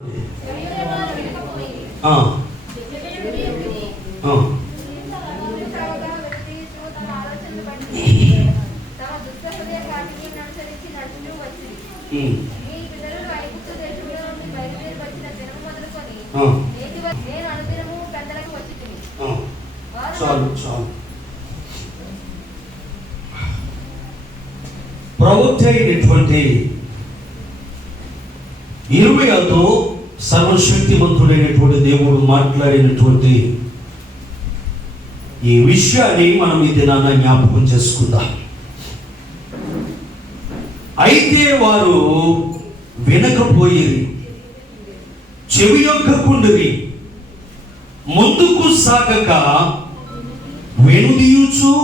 చాలు చాలు. ప్రవక్త అయినటువంటి యిర్మీయాతో సర్వశక్తిమంతుడైనటువంటి దేవుడు మాట్లాడినటువంటి ఈ విషయాన్ని మనం ఈ దినాన జ్ఞాపకం చేసుకుందాం. అయితే వారు వినకపోయిరి, చెవియొగ్గకుండిరి, ముందుకు సాగక వెనుదీయుచు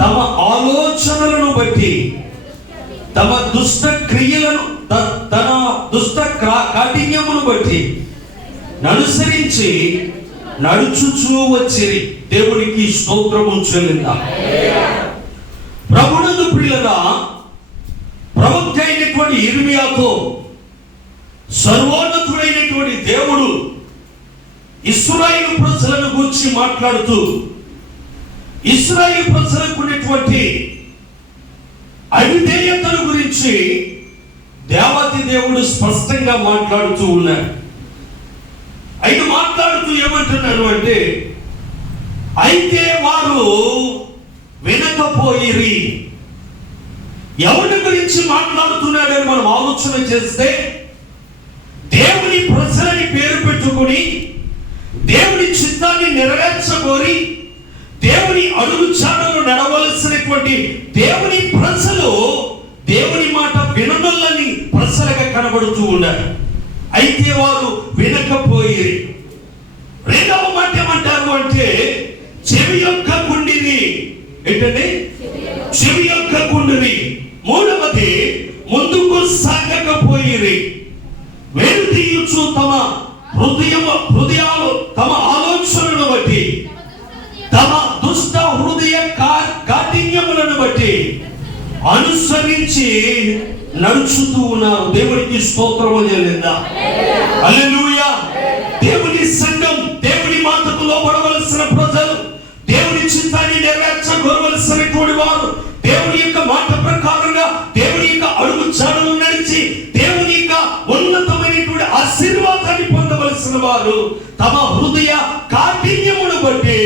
తమ ఆలోచనలను బట్టి తమ దుష్ట క్రియలను తన దుష్ట కాఠిన్యమును బట్టి అనుసరించి నడుచుచూ వచ్చిరి. దేవునికి స్తోత్రము చెల్లిందాం. ప్రభునందు ప్రియులారా, ప్రవక్త అయినటువంటి యిర్మీయాతో సర్వోన్నతుడైనటువంటి దేవుడు ఇశ్రాయేలు ప్రజలను గురించి మాట్లాడుతూ ఇశ్రాయేలు ప్రజలకు ఉన్నటువంటి అవిధేయతల గురించి దేవాతి దేవుడు స్పష్టంగా మాట్లాడుతూ ఉన్నాడు. అయితే మాట్లాడుతూ ఏమంటున్నాడు అంటే, అయితే వారు వినకపోయిరి. ఎవరి గురించి మాట్లాడుతున్నాడని మనం ఆలోచన చేస్తే, దేవుని ప్రజలని పేరు పెట్టుకుని దేవుని చిత్తాన్ని నెరవేర్చగోరి దేవుని అడుగు చాడలు నడవలసినటువంటి దేవుని ప్రజలు దేవుని మాట విననొల్లని ప్రజలుగా కనబడుతూ ఉన్నారు. అయితే వారు వినకపోయిరి. రెండవ మాట ఏమంటారు అంటే, చెవి యొక్క కుండిని. ఏంటండి? చెవి యొక్క కుండిని. మూడవది, ముందుకు సాగకపోయిరి, వెనుదీయుచు తమ హృదయాలు తమ ఆలోచనలను బట్టి తమ దుష్ట హృదయ కాఠిన్యములను బట్టి అనుసరించి నడుచుతూ ఉన్నారు. దేవునికి స్తోత్రము చెల్లిందా? హల్లెలూయా. దేవుని సంఘం, దేవుని మాటకు లోబడవలసిన ప్రజలు, దేవుని చిత్తాన్ని నెరవేర్చగోరవలసినటువంటి వారు, దేవుని యొక్క మాట ప్రకారంగా దేవుని యొక్క అడుగు చాడలు నడిచి దేవుని యొక్క ఉన్నతమైనటువంటి ఆశీర్వాదాన్ని పొందవలసిన వారు తమ హృదయ కాఠిన్యమును బట్టి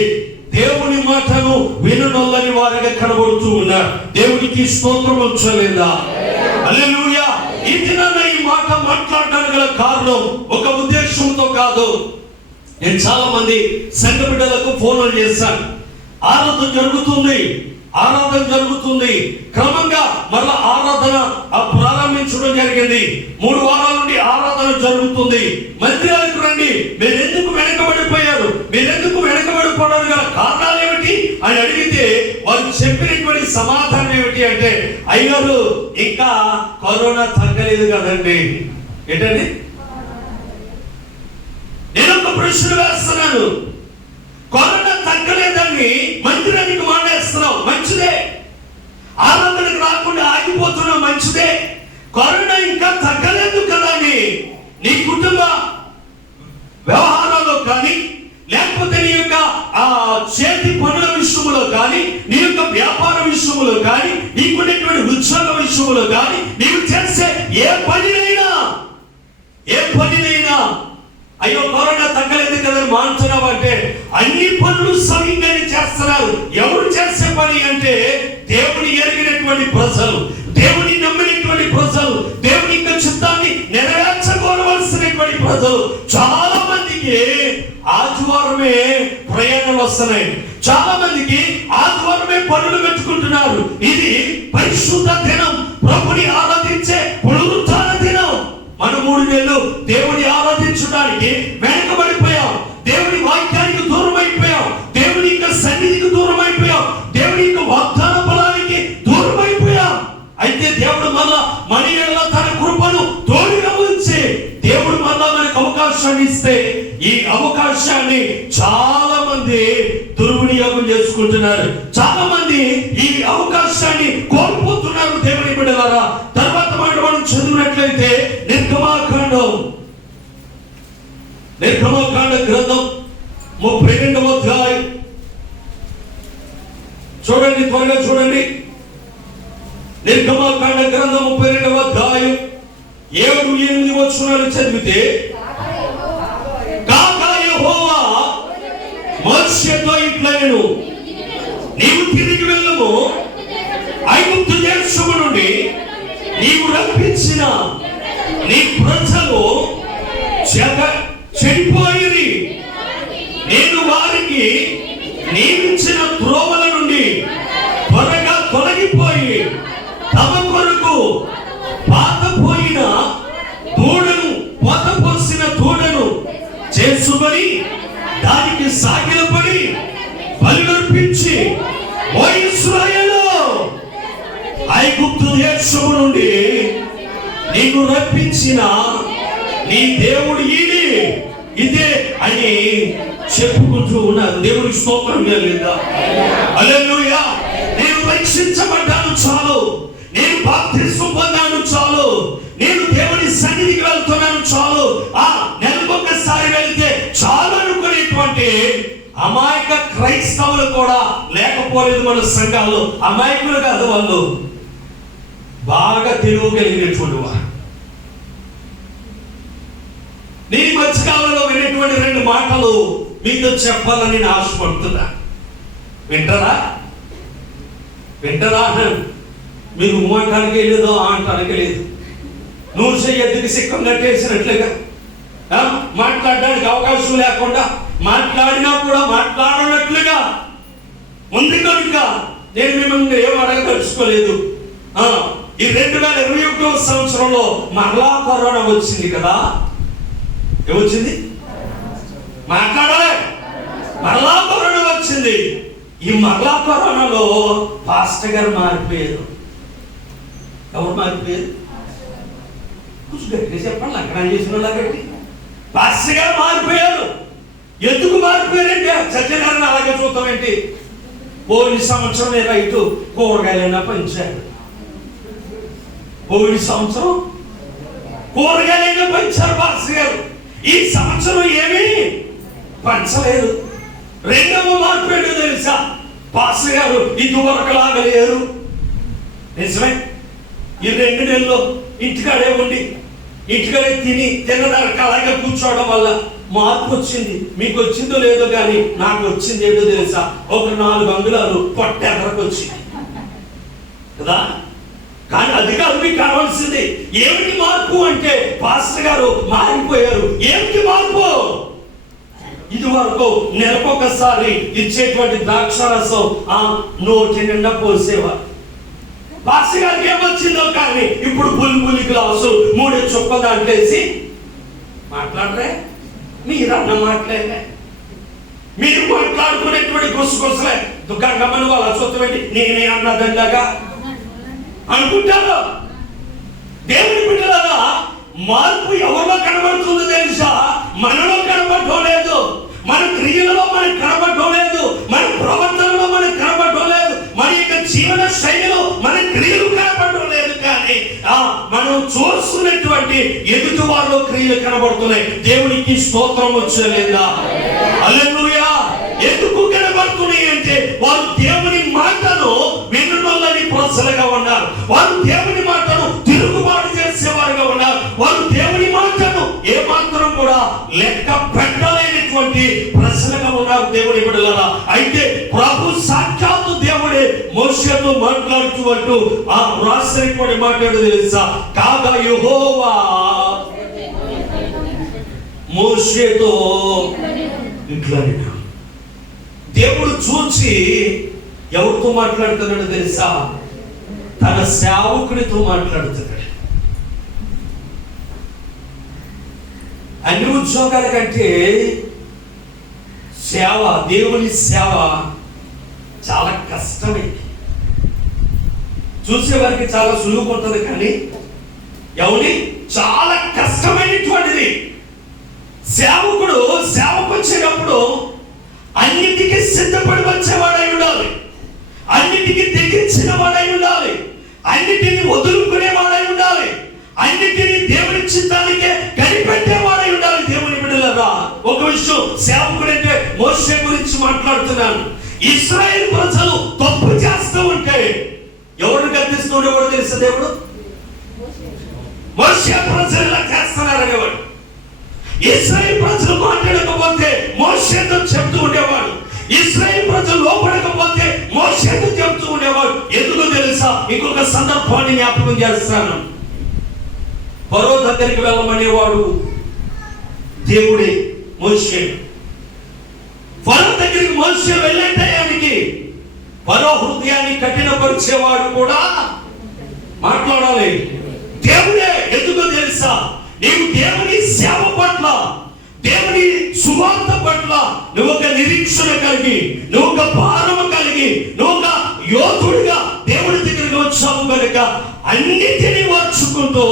దేవుని మాటను విననొల్లని వారిగా కనబడుతూ ఉన్నారు. దేవునికి స్తోత్రము చెల్లిందా? హల్లెలూయా. ఈ దినాన ఈ మాట మాట్లాడడానికి గల కారణం ఒక ఉద్దేశంతో కాదు. నేను చాలా మంది సంఘ బిడ్డలకు ఫోన్లు చేశాను. ఆరాధన జరుగుతుంది. క్రమంగా మరలా ఆరాధన ప్రారంభించడం జరిగింది. 3 వారాల నుండి ఆరాధన జరుగుతుంది. మందిరాలకు రండి, మీరెందుకు వెనకబడిపోయారు, మీరెందుకు వెనకబడిపోవడం గల కారణాలు ఏమిటి అని అడిగితే వాళ్ళు చెప్పినటువంటి సమాధానం ఏమిటి అంటే, అయ్యారు ఇంకా కరోనా తగ్గలేదు కదండి. ఏంటండి? నేను ఒక ప్రశ్న వేస్తున్నాను. కరోనా తగ్గలేదని మందిరానికి మానేస్తున్నావు, మంచిదే. ఆరాధనకు రాకుండా ఆగిపోతున్నావు, మంచిదే. కరోనా ఇంకా తగ్గలేదు కదా అని నీ కుటుంబ వ్యవహారాల్లో కానీ, లేకపోతే నీ యొక్క చేతి పనుల విషయంలో కానీ, నీ యొక్క వ్యాపార విషయంలో కానీ, నీకున్నటువంటి ఉద్యోగ విషయంలో కానీ, నీవు చేసే ఏ పనినైనా అయ్యో కరోనా తగ్గలేదు కదా మానుతున్నావు అంటే, అన్ని పనులు సవ్యంగానే చేస్తున్నారు. ఎవరు చేసే పని అంటే, దేవుని ఎరిగినటువంటి ప్రజలు, దేవుని నమ్మినటువంటి ప్రజలు, దేవుని యొక్క చిత్తాన్ని నెరవేర్చగోరవలసినటువంటి ప్రజలు. చాలా మందికి ఆదివారమే ప్రయాణాలు వస్తున్నాయి, చాలా మందికి ఆదివారమే పనులు పెట్టుకుంటున్నారు. ఇది పరిశుద్ధ దినం, ప్రభుని ఆరాధించే పునరుత్థాన దినం. మనం 3 నెలలు దేవుని ఆరాధించడానికి వెనకబడిపోయాం, దేవుని వాక్యానికి దూరం అయిపోయాం, దేవుని యొక్క సన్నిధికి దూరం అయిపోయాం, దేవుని యొక్క వాగ్దాన బలానికి దూరం అయిపోయాం. అయితే దేవుడు మళ్ళా మన ఎడల తన కృపను తోడుగా ఉంచి దేవుడు మళ్ళా మనకు అవకాశాన్ని ఇస్తే, ఈ అవకాశాన్ని చాలా మంది దుర్వినియోగం చేసుకుంటున్నారు. చాలా మంది ఈ అవకాశాన్ని కోల్పోతున్నారు. దేవుని బిడ్డలారా, తర్వాత మనం చదివినట్లయితే నిర్గమాకాండం నిర్గమకాండ గ్రంథం 32వ అధ్యాయం చూడండి, త్వరగా చూడండి. నిర్గమకాండ గ్రంథం 32వ అధ్యాయం 7-8 వచనాలు చదివితే, కాగా యెహోవా మోషేతో ఇట్లనెను, నీవు తిరిగి వెళ్ళము, ఐగుప్తు దేశము నుండి నీవు రప్పించిన నీ ప్రజలు చెడిపోయిరి. నేను వారికి నియమించిన త్రోవల నుండి త్వరగా తొలగిపోయి తమ కొరకు పాతపోయిన దూడను, పోతపోసిన దూడను చేసుకొని దానికి సాగిలపడి బలిర్పించి, ఓ ఇశ్రాయేలు, ఐగుప్తు దేశము నుండి నీకు రప్పించిన నీ దేవుడు ఇదే అని చెప్పుకుంటూ ఉన్నారు. దేవుడికి స్తోత్రం లేదా? హల్లెలూయా. నేను రక్షించబడ్డాను చాలు, నేను బాప్తిస్మం పొందాను చాలు, నేను దేవుని సన్నిధికి వెళ్తున్నాను చాలు, నెలకొకసారి వెళ్తే చాలు అనుకునేటువంటి అమాయక క్రైస్తవులు కూడా లేకపోలేదు మన సంఘాల్లో. అమాయకులు కాదు, వాళ్ళు బాగా తెలివి కలిగినటువంటి వారు. నేను మధ్యకాలంలో వినేటువంటి 2 మాటలు మీతో చెప్పాలని నేను ఆశపడుతున్నా. వింటారా? మీరు అంటానికి లేదో అంటానికి లేదు. నూరు చెయ్యద్దుకి సిక్కం కట్టేసినట్లుగా మాట్లాడడానికి అవకాశం లేకుండా మాట్లాడినా కూడా మాట్లాడనట్లుగా ఉంది కనుక నేను మిమ్మల్ని ఏం అడగదలుచుకోలేదు. ఈ 2021వ సంవత్సరంలో మరలా కరోనా వచ్చింది కదా. ఏమొచ్చింది? మాట్లాడాలి. మరలా కరోనా వచ్చింది. ఈ మరలా కరోనాలో పాస్టర్ గారు మారిపోయారు. ఎవరు మారిపోయారు? కొంచెం గట్టిగా చెప్పండి. అక్కడ చేసిన వాళ్ళ గట్టి. పాస్టర్ గారు మారిపోయారు. ఎందుకు మారిపోయారంటే సత్యనారాయణ అలాగే చూద్దాం ఏంటి, పోయిన సంవత్సరం రైతు కూరగాయలైనా పంచారు. పోయిన సంవత్సరం కూరగాయలైనా పంచారు పాస్టర్ గారు. ఈ సంవత్సరం ఏమీ పంచలేదు. 2వ మార్పు ఏంటో తెలుసా? పాస్టర్ గారు ఇదివరకు లాగా లేరు. నిజమే. ఈ 2 నెలల్లో ఇంటికాడే ఉండి ఇంటికాడే తినడానికి అలాగే కూర్చోవడం వల్ల మార్పు వచ్చింది. మీకు వచ్చిందో లేదో కానీ నాకు వచ్చింది ఏంటో తెలుసా? ఒక 4 అంగుళాలు పొట్ట ఎదరకు వచ్చింది కదా. కానీ అది కాదు మీకు కావాల్సింది. ఏమిటి మార్పు అంటే పాస్టర్ గారు మారిపోయారు. ఏమిటి మార్పు? ఇది వరకు నెలకొకసారి ఇచ్చేటువంటి ద్రాక్షారసం నోటి నిండా పోసేవారు. పాస్టర్ గారికి ఏమొచ్చిందో కానీ ఇప్పుడు బుల్బులి గ్లాసు 3 చుక్క దాంట్లేసి మాట్లాడరే. మీరన్న మాట్లాడలే. మీరు మాట్లాడుకునేటువంటి గుసగుసలే దుఃఖంగమని వాళ్ళ చూస్తామండి. నేనే అన్నదండగా అనుకుంటారు. దేవుని బిడ్డలారా, మార్పు ఎవరిలో కనబడుతుందో తెలుసా? మనలో కనబడటం లేదు, మన క్రియలలో మనకు కనబడటం లేదు, మన ప్రవర్తనలో మనకు కనబడటం లేదు, మన యొక్క జీవన శైలిలో మన క్రియలు కనబడటం లేదు. కానీ మనం చూస్తున్నటువంటి ఎదుటి వారిలో క్రియలు కనబడుతున్నాయి. దేవునికి స్తోత్రం వచ్చలేదా? హల్లెలూయా. ఎందుకు కనబడుతున్నాయి అంటే వారు దేవుని మాటను విననొల్లని ప్రజలుగా ఉన్నారు. వారు దేవుని మాటను తిరుగుబాటు చేసేవారుగా ఉన్నారు. వారు దేవుని మాటను ఏ మాత్రం కూడా లెక్క పెట్టలేనటువంటి ప్రజలుగా ఉన్నారు దేవుని బిడ్డలారా. అయితే ప్రభు సాక్షాత్తు దేవుడే మోషేతో మాట్లాడుతూ అంటూ రాసినటువంటి మాట్లాడు తెలుసా? కాగా యెహోవా మోషేతో ఇట్లనెను. దేవుడు చూచి ఎవరితో మాట్లాడుతున్నాడు తెలుసా? తన సేవకుడితో మాట్లాడుతున్నాడు. అన్ని ఉద్యోగాల కంటే సేవ, దేవుని సేవ చాలా కష్టమైంది. చూసేవారికి చాలా సులువుగా ఉంటుంది కానీ ఎవరి చాలా కష్టమైనటువంటిది. సేవకుడు సేవకు వచ్చేటప్పుడు అన్నిటికీ సిద్ధపడి వచ్చేవాడై ఉండాలి, అన్నిటికీ తెగించిన వాడై ఉండాలి, అన్నిటిని వదులుకునేవాడై ఉండాలి, అన్నిటినీ దేవుని చిత్తానికే కనిపెట్టేవాడై ఉండాలి. దేవుని బిడ్డలారా, విషయం, సేవకుడు అంటే మోషే గురించి మాట్లాడుతున్నాను. ఇశ్రాయేలు ప్రజలు తప్పు చేస్తూ ఉంటే ఎవరిని గద్దిస్తూ ఉండేవాడు తెలుసా దేవుడు? మోషే ప్రజలు ఇలా చేస్తున్నారు అనేవాడు. ఇశ్రాయేలు ప్రజలు మాట్లాడకపోతే మోషేతో చెప్తూ ఉండేవాడు. ఇశ్రాయేలు ప్రజలు లోపడకపోతే మోషేతో చెప్తూ ఉండేవాడు. ఎందుకు తెలుసా? ఇంకొక సందర్భాన్ని జ్ఞాపకం చేస్తాను. ఫరో దగ్గరికి వెళ్ళమనేవాడు దేవుడే, మోషే. ఫరో దగ్గరికి మోషే వెళ్ళే టయానికి ఫరో హృదయాన్ని కఠినపరిచేవాడు కూడా మాట్లాడాలి దేవుడే. ఎందుకో తెలుసా? నీవు దేవుని సేవ పట్ల, దేవుని సువార్త పట్ల నువ్వు ఒక నిరీక్షణ కలిగి, నువ్వు ఒక భారము కలిగి, నువ్వు ఒక యోధుడిగా దేవుడి దగ్గరికి వచ్చావు కనుక అన్నిటినీ మార్చుకుంటూ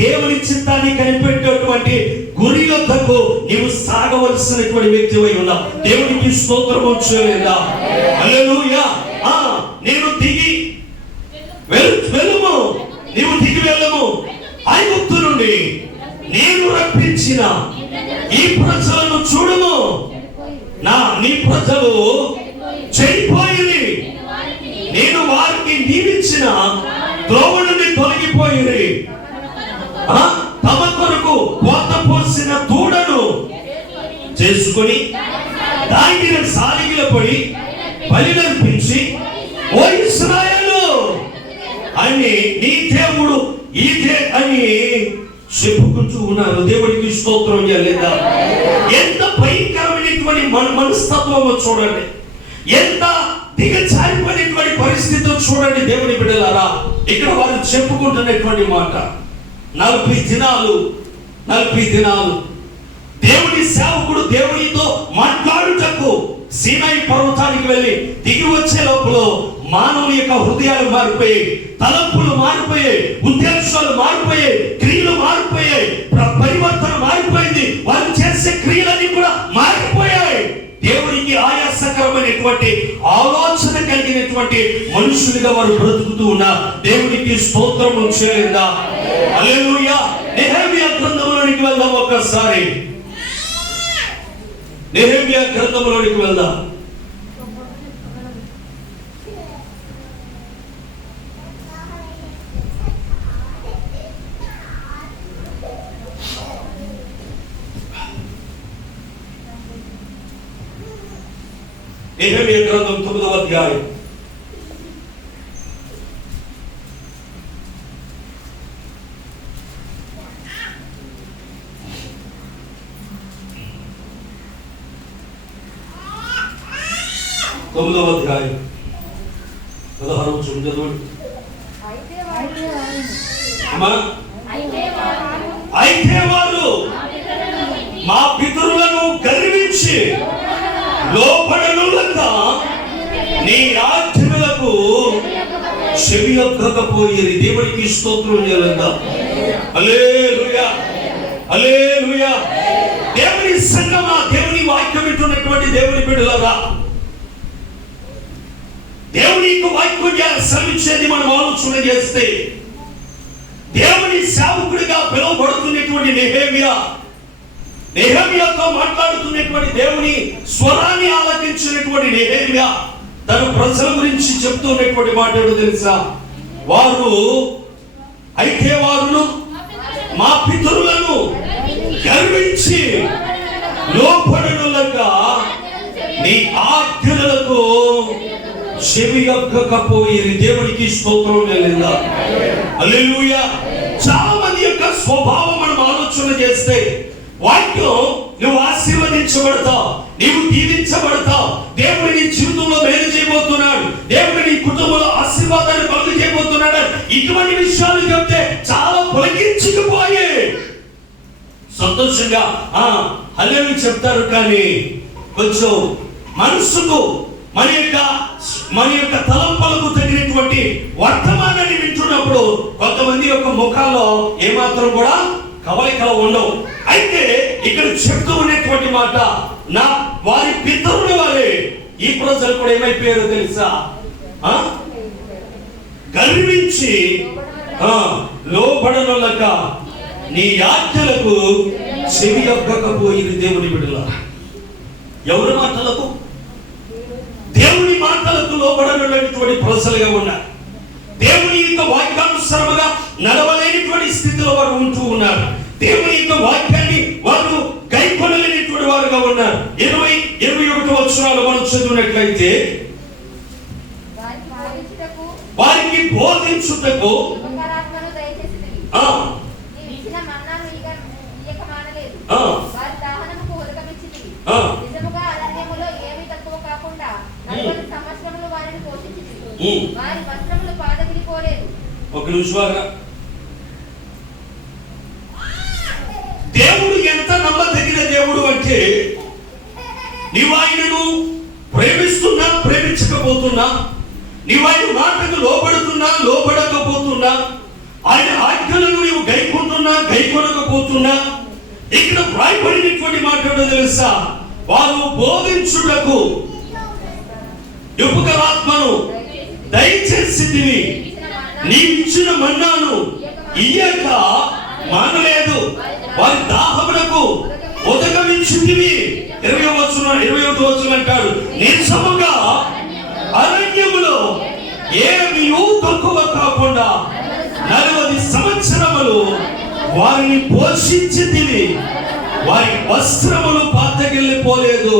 దేవుని చిత్తాన్ని కనిపెట్టేటువంటి గురి యొద్దకు నీవు సాగవలసినటువంటి వ్యక్తివై ఉన్నావు. దేవునికి స్తోత్రం వచ్చేదా? హల్లెలూయా. నేను దిగి వెళ్ళము, నీవు దిగి వెళ్ళము. ఐగుప్తు నుండి నేను రప్పించిన ఈ ప్రజలను చూడము. నీ ప్రజలు చెడిపోయి నేను వారికి నియమించిన త్రోవ నుండి తొలగిపోయి తమ కొరకు కోత పోసిన దూడను చేసుకుని దానికి సాలిగిల పడి బలినర్పించి, ఓ ఇశ్రాయేలు అని నీ దేవుడు ఇదే అని చెప్పుకుంటూ ఉన్నారు. దేవుడికి స్తోత్రం చేయలేదా? ఎంత భయంకరమైనటువంటి మనస్తత్వమో చూడండి, ఎంత దిగజారిపోయినటువంటి పరిస్థితులు చూడండి. దేవుని బిడ్డలారా, ఇక్కడ వారు చెప్పుకుంటున్నటువంటి మాట 40 దినాలు దేవుని సేవకుడు దేవునితో మాట్లాడుటకు సీనాయి పర్వతానికి వెళ్ళి దిగి వచ్చే లోపల మానవుని యొక్క హృదయాలు మారిపోయాయి, తలంపులు మారిపోయాయి, ఉద్దేశాలు మారిపోయాయి, క్రియలు మారిపోయాయి, పరివర్తన మారిపోయింది. వారు చేసే క్రియలన్నీ కూడా మారిపోయాయి. దేవునికి ఆయాసకరమైనటువంటి ఆలోచన కలిగినటువంటి మనుషులుగా వారు బ్రతుకుతూ ఉన్నారు. దేవునికి స్తోత్రం చేయలేదా? హల్లెలూయా. నెహెమ్యా గ్రంథంలోనికి వెళ్దాం. ఒక్కసారి నెహెమ్యా గ్రంథంలోనికి వెళ్దాం. నెహెమ్యా గ్రంథం 9వ అధ్యాయం. తొమ్మిదవ అధ్యాయం 16వ వచనం చదవండి. అయితే వారు మా పితరులను గర్వించి లోపడనులక నీ ఆజ్ఞలకు చెవియొక్కకపోయిరి. దేవునికి స్తోత్రం చేయాలంట. హల్లెలూయా, హల్లెలూయా. దేవుని సంగమా, దేవుని వాక్యం వింటున్నటువంటి దేవుని బిడ్డలారా, దేవుని వాక్యం శ్రమించేది మనం ఆలోచన చేస్తే, దేవుని సేవకుడిగా పిలువబడుతున్నటువంటి నెహెమ్యాతో మాట్లాడుతున్నటువంటి దేవుని స్వరాన్ని ఆలకించినటువంటి నెహెమ్యా తన ప్రజల గురించి చెప్తున్నటువంటి మాట ఏదో తెలుసా? అయితే వారు మా పితరులను గర్వించి లోపడనులక నీ ఆజ్ఞలకు చెవియొక్కకపోయిరి. దేవునికి స్తోత్రం లేదా? హల్లెలూయా. చాలా మంది యొక్క స్వభావం మనం ఆలోచన చేస్తే, వాక్యం నువ్వు ఆశీర్వదించబడతావు, నీవు దీవించబడతావు, దేవుడు నీ జీవితంలో మేలు చేయబోతున్నాడు, దేవుడు నీ కుటుంబంలో ఆశీర్వాదాన్ని కలుగు చేయబోతున్నాడు, ఇటువంటి విషయాలు చెప్తే చాలా పొలగించుకుపోయి సంతోషంగా హల్లెలూయా చెప్తారు. కానీ కొంచెం మనసుకు మన యొక్క తలంపులకు తగినటువంటి వర్తమానాన్ని వింటున్నప్పుడు కొంతమంది యొక్క ముఖాల్లో ఏమాత్రం కూడా కవలికలు ఉండవు. అయితే ఇక్కడ చెప్తూ ఉన్నటువంటి మాట, నా వారి పితరుల వారే ఈ ప్రజలు కూడా ఏమైపోయారో తెలుసా? గర్వించి లోబడనులక నీ ఆజ్ఞలకు చెవియొక్కకపోయిరి. దేవుని బిడ్డలారా, ఎవరి మాటలకు? దేవుని మాటలకు లోబడనటువంటి ప్రజలుగా ఉన్నారు. దేవుని యొక్క వాక్యానుసారముగా నడవలేనిటువంటి స్థితిలో వారు ఉంటూ ఉన్నారు. దేవుని యొక్క వాక్యాన్ని వారు కైకొనలేనిటువంటి వారుగా ఉన్నారు. 20-21 వచనాలు మనం చదివినట్లయితే, వారికి బోధించుటకు ఒక నిమిషం. దేవుడు ఎంత నమ్మదగిన దేవుడు అంటే, నీవు ఆయనను ప్రేమిస్తున్నా ప్రేమించకపోతున్నా, నీవు ఆయన మాటకు లోబడుతున్నా లోబడకపోతున్నా, ఆయన ఆజ్ఞలను నీవు గైకొంటున్నా గైకొనకపోతున్నా, ఇక్కడ వ్రాయబడినటువంటి మాట ఏంటో తెలుసా? వారు బోధించుటకు ఉపకారాత్మను దయచేసితివి, నీవిచ్చిన మన్నాను ఇయ్యక మానలేదు, వారి దాహమునకు ఉదకమిచ్చితివి. 21 వచనం అంటాడు, నిజముగా అరణ్యములో ఏమీ తక్కువ కాకుండా 40 సంవత్సరములు వారిని పోషించితివి, వారి వస్త్రములు పాతగిల్లిపోలేదు,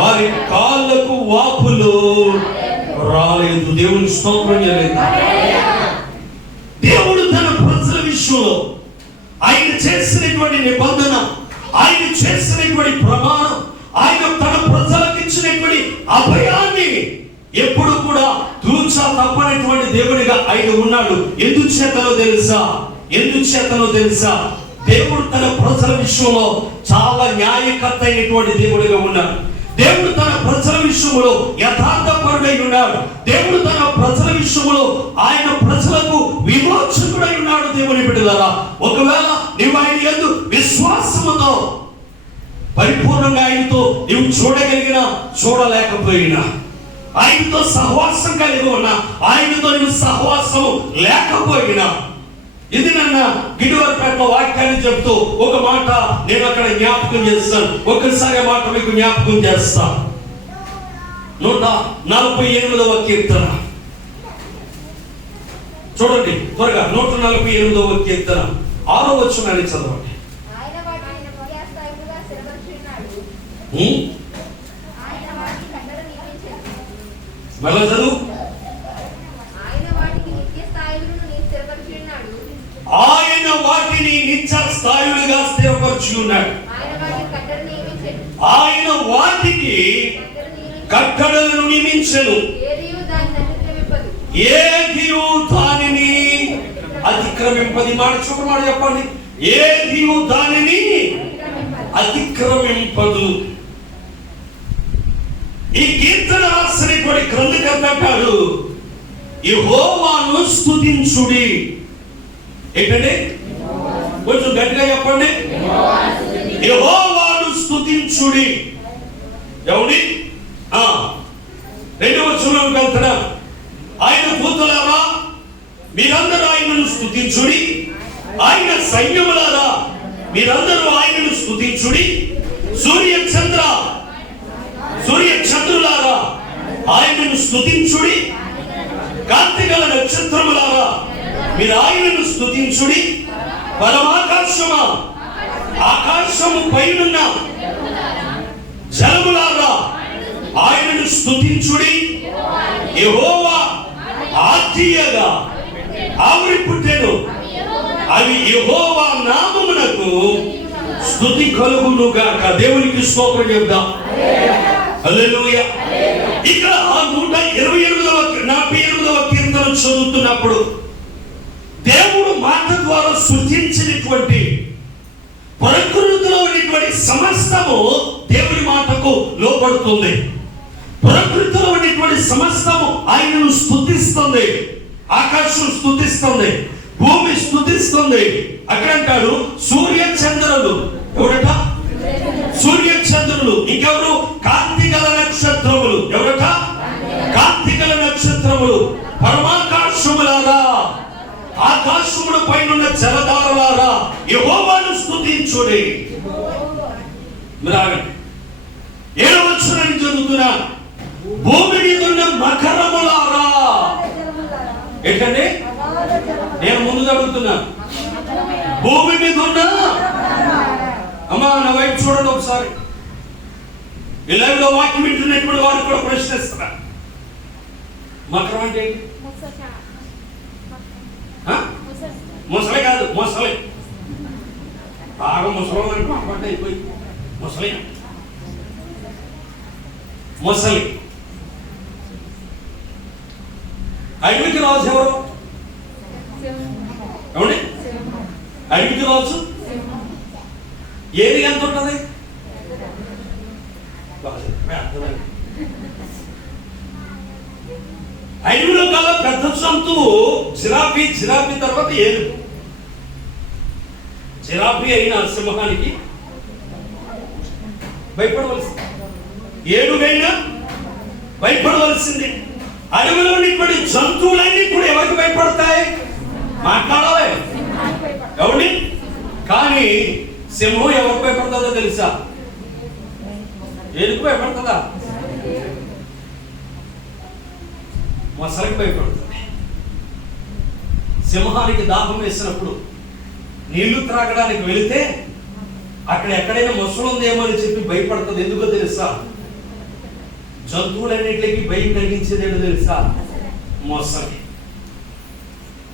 వారి కాళ్ళకు వాపులు రాలేదు. దేవుని స్తోత్రం చేయలేదు. దేవుడు తన ప్రజల విషయంలో ఆయన చేసినటువంటి నిబంధన, ఆయన చేసినటువంటి ప్రమాణం, ఆయన తన ప్రజలకు ఇచ్చినటువంటి అభయాన్ని ఎప్పుడు కూడా తూచా తప్పనటువంటి దేవుడిగా ఆయన ఉన్నాడు. ఎందుచేతనో తెలుసా? దేవుడు తన ప్రజల విషయంలో చాలా న్యాయకర్త అయినటువంటి దేవుడిగా ఉన్నాడు. దేవుడు తన ప్రజల విషయంలో యథార్థపరుడై ఉన్నాడు. దేవుడు తన ప్రజల విషయంలో ఆయన ప్రజలకు విమోచకుడై ఉన్నాడు. దేవుని బిడ్డలారా, ఒకవేళ నీవు ఆయన యందు విశ్వాసముతో పరిపూర్ణంగా ఆయనతో నీవు చూడగలిగినా చూడలేకపోయినా, ఆయనతో సహవాసం కలిగి ఉన్నా ఆయనతో నీవు సహవాసం లేకపోయినా, ఇది నన్న గిడివరపేటలో వాక్యాన్ని చెప్తూ ఒక మాట నేను అక్కడ జ్ఞాపకం చేస్తాను. ఒక్కసారి మాట మీకు జ్ఞాపకం చేస్తా. 148వ కీర్తన చూడండి త్వరగా. 148వ కీర్తన 6వ వచనాన్ని చదవండి. మళ్ళా చదువు. ఆయన వాటిని నిత్య స్థాయిలుగా స్థిరపరచి ఉన్నాడు. ఆయన వాటికి కట్టడలను నియమించెను, ఏదియు దానిని అతిక్రమింపది. మాట చూడ మాట చెప్పండి. ఏదియు దానిని అతిక్రమింపదు. ఈ కీర్తన రాసినటువంటి గ్రంథకర్త అంటాడు, యెహోవాను స్తుతించుడి. ఏంటంటే కొంచెం గట్టిగా చెప్పండి. యెహోవాను స్తుతించుడి. ఎవడి? 2వ వచనంలోకి వెళ్తున్నా. ఆయన దూతలారా మీరందరూ ఆయనను స్తుతించుడి, ఆయన సైన్యములారా మీరందరూ ఆయనను స్తుతించుడి, సూర్య చంద్రులారా ఆయనను స్తుతించుడి, కార్తీక నక్షత్రములారా మీరు ఆయనను స్తుతించుడి, పరమాకాశమా ఆకాశము పైనున్న జలములారా ఆయనను స్తుతించుడి. యెహోవా ఆత్మీయగా ఆవిరి పుట్టెను, అవి యెహోవా నామమునకు స్తుతి కలుగును గాక. దేవునికి స్తోత్రం చెప్దాం. హల్లెలూయా. ఇక్కడ 148వ కీర్తన చదువుతున్నప్పుడు దేవుడు మాట ద్వారా సృష్టించినటువంటి ప్రకృతిలో ఉన్నటువంటి సమస్తము దేవుని మాటకు లోబడుతుంది. ప్రకృతిలో ఉన్నటువంటి సమస్తము ఆయనను స్తుతిస్తుంది. ఆకాశం స్తుతిస్తుంది, భూమి స్తుతిస్తుంది. అక్కడ అంటాడు సూర్య చంద్రులు. ఎవరట? సూర్య చంద్రులు. ఇంకెవరు? కార్తీక నక్షత్రములు. ఎవరట? కార్తీక నక్షత్రములు. పరమాకాశములారా ఆకాశముల పైన జలధారలారా యెహోవాను స్తుతించుడి. 7వ వచనాన్ని చదువుతున్నా. భూమి మీద ఉన్న మకరములారా. ఏంటండి? నేను ముందు చదువుతున్నా. భూమి మీద ఉన్న, అమ్మా నా వైపు చూడండి ఒకసారి. ఈ లైవ్ లో వాక్యం వింటున్నటువంటి వారు కూడా ప్రశ్నిస్తున్నా. మకరం అంటే ఏంటి? ముసలి కాదు, ముసలి. బాగా ముసలి అంటే అయిపోయి ముసలి. ముసలి అడవికి రాజు ఎవరు? ఏమండి? అడవికి రాజు ఏది ఎంత ఉంటుంది? అడవిలో కల పెద్ద జంతువు జిరాఫీ. జిరాఫీ తర్వాత ఏనుగు. జిరాఫీ అయిన సింహానికి భయపడవలసింది, ఏనుగైనా భయపడవలసింది. అడవిలో ఉన్నటువంటి జంతువులన్నీ కూడా ఎవరికి భయపడతాయి? మాట్లాడాలి ఎవరిని? కానీ సింహం ఎవరికి భయపడుతుందో తెలుసా? ఏనుగు భయపడుతుందా? మొసలికి భయపడుతుంది. సింహానికి దాహం వేసినప్పుడు నీళ్లు త్రాగడానికి వెళితే అక్కడ ఎక్కడైనా మొసలు ఉందేమో అని చెప్పి భయపడుతుంది. ఎందుకో తెలుసా? జంతువులన్నిటికీ భయం కలిగించేది ఏంటో తెలుసా? మొసలి.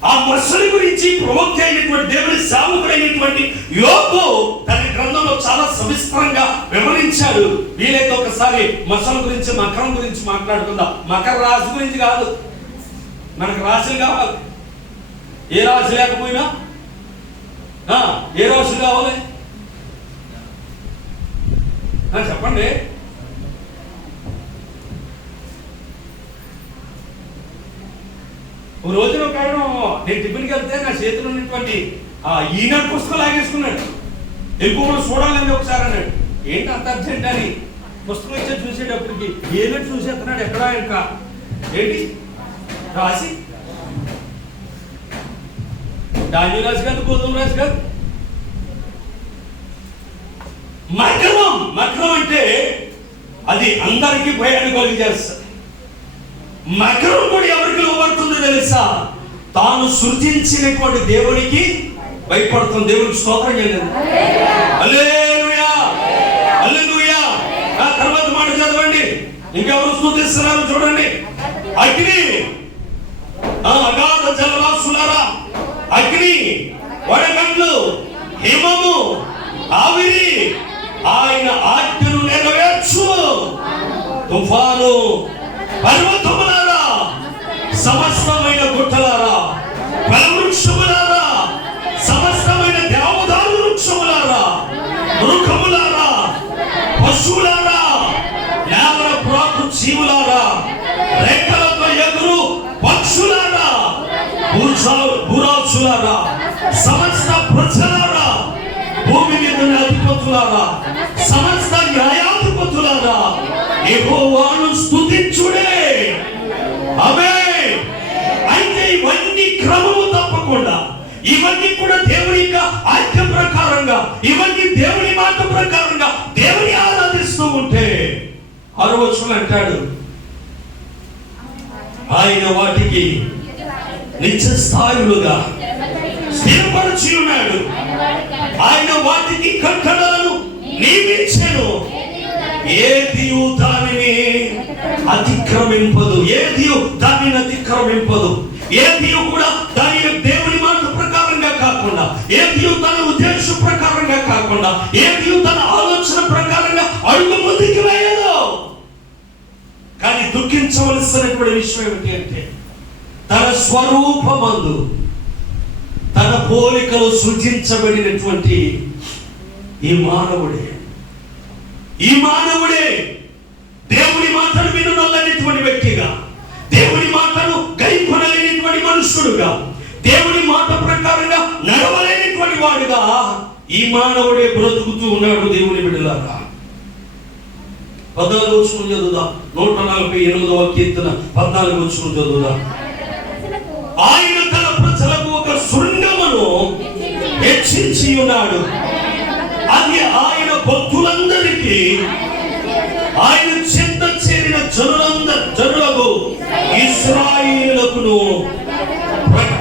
ఆ మొసలి గురించి ప్రవక్త అయినటువంటి దేవుని సేవకుడైనటువంటి యోబు తన గ్రంథంలో చాలా సవిస్తరంగా వివరించాడు. వీలైతే ఒకసారి మొసలి గురించి, మకరం గురించి మాట్లాడుకుందాం. మకర రాశి గురించి కాదు, మనకు రాశులు కావాలి. ఏ రాశి లేకపోయినా ఏ రాశులు కావాలి చెప్పండి. ఓ రోజున ఒక ఆయన, నేను టిఫిన్కి వెళ్తే నా చేతిలో ఉన్నటువంటి ఈనాడు పుస్తకం లాగేసుకున్నాడు. వెళ్ళిపోమని చూడాలని ఒకసారి అన్నాడు. ఏంటి అంత అర్జెంట్ అని పుస్తకం ఇచ్చే చూసేటప్పటికి ఏదో చూసేస్తున్నాడు. ఎక్కడా ఇంకా ఏంటి రాసి? ధాన్యం రాశి కాదు, గోధుమ రాశి కాదు, మకరం. మకరం అంటే అది అందరికీ భయాన్ని కలిగజేస్తుంది. మకరం కూడా ఎవరికి లోబడుతుందో తెలుసా? తాను సృజించినటువంటి దేవునికి భయపడుతుంది. దేవునికి స్తోత్రం చేయలేదు. హల్లెలూయా, హల్లెలూయా. ఆ తర్వాత మాట చదవండి. ఇంకెవరు స్తుతిస్తున్నారు చూడండి. అగ్ని, అగాధ జలరాశులారా, అగ్ని, వడగండ్లు, హిమము, ఆవిరి, ఆయన ఆజ్ఞను నెరవేర్చు. తుఫాను, పర్వతములారా, సమస్తమైన గుట్టలారా, ఫలవృక్షములారా, సమస్తమైన దేవదారు వృక్షములారా, మృగములారా, పశువులారా, నేల ప్రాకు జీవులారా, రెక్కలతో ఎగురు పక్షులారా, భూరాజులారా, సమస్త ప్రజలారా, భూమి మీద ఉన్న అధిపతులారా, సమస్త న్యాయాధిపతులారా, యెహోవాను స్తుతించుడే. ఆమేన్. అయితే ఇవన్నీ క్రమము తప్పకుండా, ఇవన్నీ కూడా దేవుని యొక్క ఆజ్ఞ ప్రకారంగా, ఇవన్నీ దేవుని మాట ప్రకారంగా దేవుని ఆరాధిస్తూ ఉంటే 6వ వచనం అంటాడు, ఆయన వాటికి నిత్య స్థాయిలుగా స్థిరపరిచి ఉన్నాడు. ఆయన వాటికి కట్టడలను నియమించెను. ఏదియు దానిని అతిక్రమింపదు. ఏదియు దానిని అతిక్రమింపదు. ఏదియు కూడా దాని దేవుని మాట ప్రకారంగా కాకుండా, ఏదియు తన ఉద్దేశ ప్రకారంగా కాకుండా, ఏదియు తన ఆలోచన ప్రకారంగా అడుగు ముందుకు వేయదు. కానీ దుఃఖించవలసినటువంటి విషయం ఏమిటి అంటే, తన స్వరూపమందు తన పోలికలు సృజించబడినటువంటి ఈ మానవుడే దేవుని మాటను విననల్లనేటువంటి వ్యక్తిగా, దేవుని మాటను గైకొనలేనటువంటి మనుషుడుగా, దేవుని మాట ప్రకారంగా నడవలేనటువంటి వాడుగా ఈ మానవుడే బ్రతుకుతూ ఉన్నాడు. దేవుని బిడ్డలారా, 14వ వచనం చదువుదాం. 148వ కీర్తన 14వ వచనం చదువుదాం. ఆయన తన ప్రజలకు ఒక శృంగమును హెచ్చించి ఉన్నాడు. అది ఆయన భక్తులందరికీ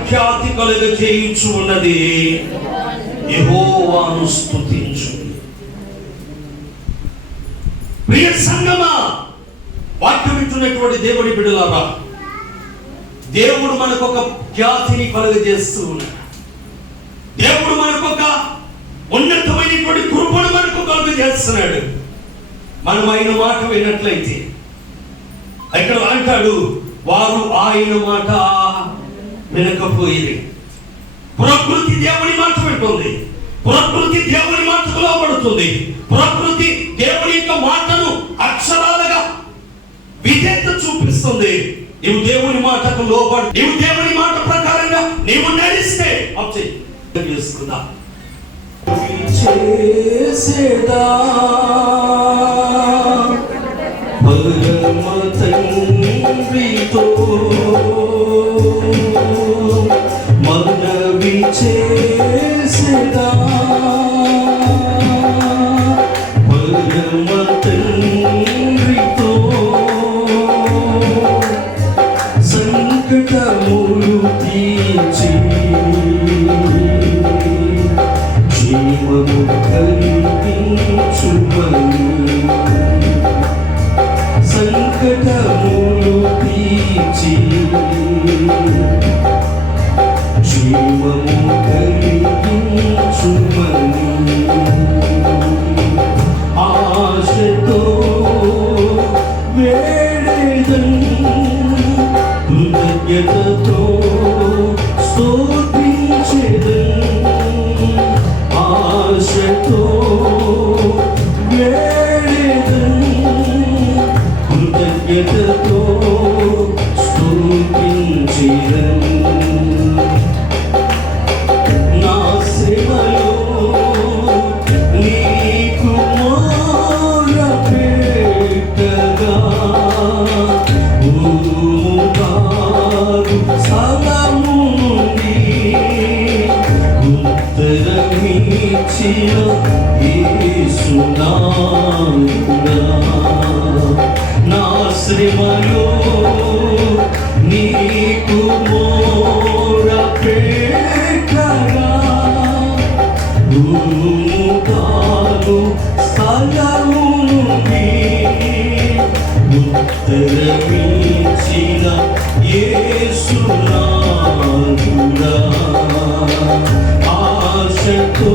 ఖ్యాతి కలుగ చేయించు ఉన్నది యెహోవాను స్తుతించు. ప్రియ సంగమా, వాక్యం వింటున్నటువంటి దేవుడి బిడ్డలారా, దేవుడు మనకొక ఖ్యాతిని కలుగజేస్తూ ఉన్నాడు. దేవుడు మనకొక ఉన్నతమైనటువంటి కృపను మనకు కలుగజేస్తున్నాడు. మనం ఆయన మాట విన్నట్లయితే, ఇక్కడ అంటాడు, వారు ఆయన మాట వినకపోయింది. ప్రకృతి దేవుని మాట వింటుంది, ప్రకృతి దేవుని మాటకు లోబడుతుంది, ప్రకృతి దేవుని యొక్క మాటను అక్షరాలుగా విధేయత చూపిస్తుంది. నీవు దేవుని మాటకు లోబడి, నీవు దేవుని మాట ప్రకారంగా నీవు నడిస్తే చేసుకుందా చేసేదా తండ్రితో మనవి చేసేదా పరమ తండ్రితో సంకటములు తీర్చి జీవము కలిగించుమని, సంకటములు తీర్చి జీవము కలిగించుమని, ఆశతో వేడెదను కృతజ్ఞతతో స్తుతించెదను, ఆశతో వేడెదను కృతజ్ఞతతో స్తుతించెదను. నా శ్రమలో నీకు మొరపెట్టగా స్థలము నుండి ఉత్తరమిచ్చిన యేసునాథుడా, నా శ్రమలో నీకు మొరపెట్టగా స్థలము నుండి ఉత్తరమిచ్చిన యేసునాథుడా, ఆశతో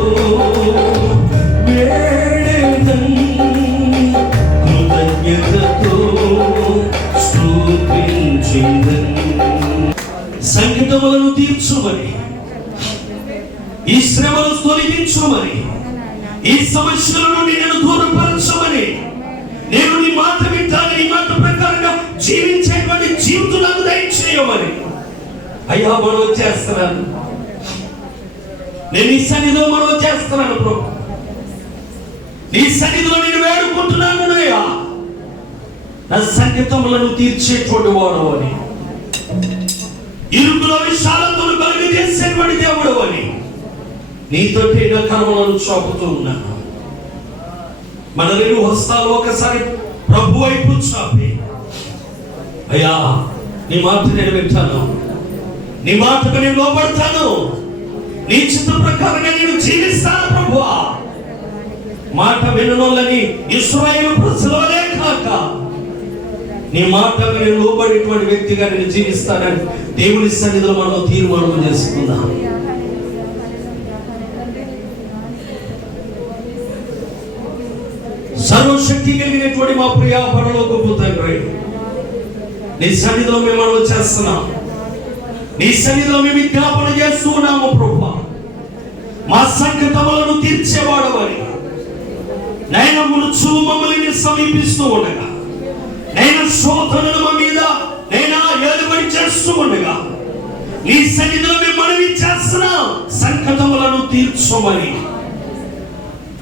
వేడెదను కృతజ్ఞతతో స్తుతించెదను. సంకటములను తీర్చుమని, ఈ శ్రమను తొలగించుమని, ఈ సమస్యల నుండి నేను దూరపరచమని, నేను నీ మాట వింటాను, నీ మాట ప్రకారంగా జీవించేటువంటి జీవితం నాకు దయచేయమని అయ్యా మనవి చేస్తున్నాను. నేను నీ సన్నిధిలో మనవి చేస్తున్నాను ప్రభు, నీ సన్నిధిలో నేను వేడుకుంటున్నాను అయ్యా, నా సంకటములను తీర్చేటువంటి వాడు అని, ఇరుకులో విశాలతను కలుగజేసేటువంటి దేవుడు అని నీతోటి నా కర్మలను చూపుతూ ఉన్నాను. మన రెండు హస్తాలు ఒకసారి ప్రభు వైపు చాపి, అయ్యా నీ మాట నేను వింటాను, నీ మాటకు నేను లోబడతాను, నీ చిత్త ప్రకారంగా నేను జీవిస్తాను ప్రభువా. మాట విననోళ్ళని ఇశ్రాయేలు ప్రజలే కాక నీ మాటకు నేను లోబడేటువంటి వ్యక్తిగా నేను జీవిస్తానని దేవుని సన్నిధిలో మనం తీర్మానం చేసుకుందాం. సర్వశక్తి కలిగినటువంటి మా ప్రియ పరలోకపు తండ్రి, నీ సన్నిధిలో మేము మనం చేస్తున్నాం, నీ సన్నిధిలో మేము విజ్ఞాపన చేస్తూ ఉన్నాము ప్రభువా. మా సంకటములను తీర్చేవాడవని నైనా మునుచు మమ్మల్ని సమీపిస్తూ ఉండగా, నైనా శోధనను మా మీద నైనా ఏలుబడి చేస్తూ ఉండగా నీ సన్నిధిలో మేము మనవి చేస్తున్నాం, సంకటములను తీర్చమని.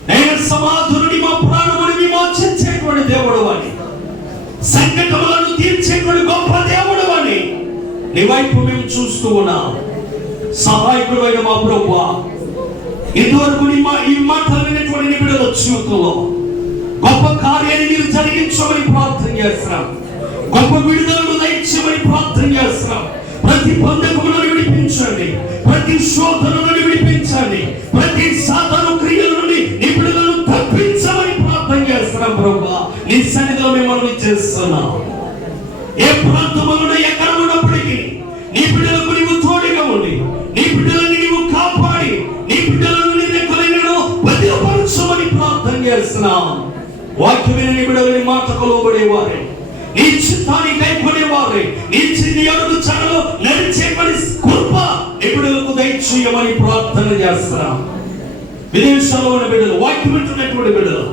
నైనా సమాధుని మా ప్రాణముని విమోచించేటువంటి దేవుడు అని, సంకటములను తీర్చేటువంటి గొప్ప దేవుడు అని నీ వైపు మేము చూస్తూ ఉన్నాం. సహాయకుడు అయిన మా ప్రభువా, ఇంతవరకు ఈ మాటలు వినేటువంటి నీ బిడ్డల జీవితంలో గొప్ప కార్యాన్ని మీరు జరిగించమని ప్రార్థన చేస్తున్నాం, గొప్ప విడుదలను దయచేయమని ప్రార్థన చేస్తున్నాం, ప్రతి బంధకములను విడిపించండి, ప్రతి శోధనలను విడిపించండి, ప్రతి సాతాను క్రియల నుండి నీ బిడ్డలను తప్పించమని ప్రార్థన చేస్తున్నాం ప్రభువా. నీ సన్నిధిలో మేము మనవి చేస్తున్నాం. ఏ ప్రాంతంలో ఎక్కడ ఉన్నప్పటికీ నీ బిడ్డలకు నీవు తోడుగా ఉండి, నీ బిడ్డలని నీవు కాపాడి, నీ బిడ్డలను నీ రెక్కలను భద్రపరచమని ప్రార్థన చేస్తున్నాం. వాక్యమైన నీ బిడ్డలని మాటకు లోబడేవారే, నీ చిత్తాన్ని కైకొనేవారే, నీ అడుగు చాడలో నడిచేపడి కృప నీ బిడ్డలకు దయచేయమని ప్రార్థన చేస్తున్నాం. విదేశాల్లో ఉన్న బిడ్డలు, వాక్యం వింటున్నటువంటి బిడ్డలు,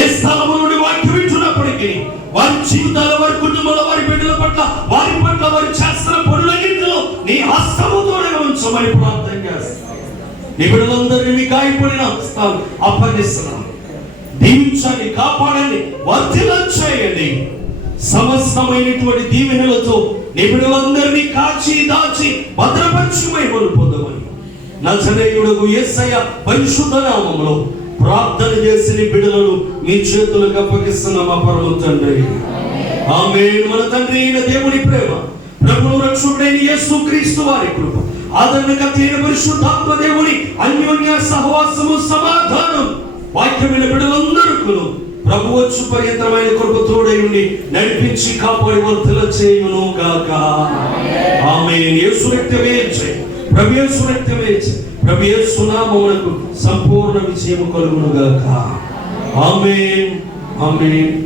ఏ స్థలంలో నుండి వాక్యం వింటున్నప్పటికీ వారి జీవితాల, వారి కుటుంబాల, వారి బిడ్డల పట్ల, వారి చేస్తున్న పనులన్నింటిలో నీ హస్తముతో ఉంచమని ప్రార్థన చేస్తున్నాం. నీ బిడ్డలందరినీ మీ గాయపడిన హస్తాలు అప్పగిస్తున్నాం. దీవించండి, కాపాడండి, వర్ధిల్లం చేయండి. సమస్తమైనటువంటి దీవెనలతో నీ బిడ్డలందరినీ కాచి దాచి భద్రపరిచి మహిమను పొందమని నజరేయుడగు యేసయ్య పరిశుద్ధ నామములో ప్రార్థన చేసిన బిడ్డలను మీ చేతులకు అప్పగిస్తున్నాం మా పరమ తండ్రి. ఆమేన్. మన తండ్రి అయిన దేవుని ప్రేమ, ప్రభువు రక్షకుడైన యేసుక్రీస్తు వారి కృప, ఆదరణకర్త అయిన పరిశుద్ధాత్మ దేవుని అన్యోన్య సహవాసము, సమాధానం వాక్యమైన బిడ్డలందరికీ ప్రభు వచ్చు పర్యంతమైన కృప తోడై ఉండి నడిపించి కాపాడి వర్ధల చేయును గాక. ఆమేన్. యేసు రక్తమే జయ, ప్రభు యేసు రక్తమే జయ, ప్రభు యేసు నామమునకు సంపూర్ణ విజయము కలుగును గాక. ఆమేన్. ఆమేన్.